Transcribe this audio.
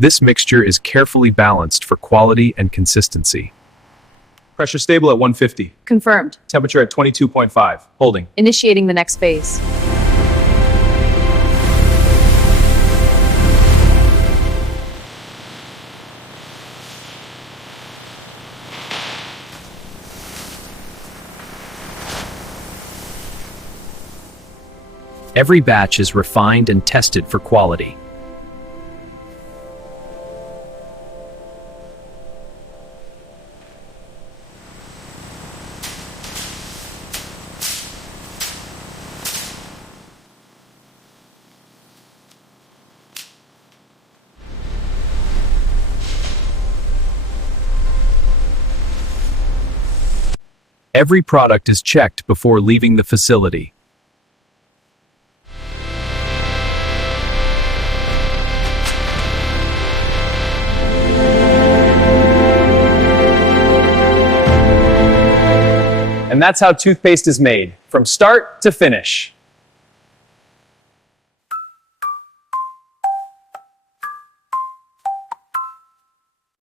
This mixture is carefully balanced for quality and consistency. Pressure stable at 150. Confirmed. Temperature at 22.5. Holding. Initiating the next phase. Every batch is refined and tested for quality. Every product is checked before leaving the facility. And that's how toothpaste is made, from start to finish.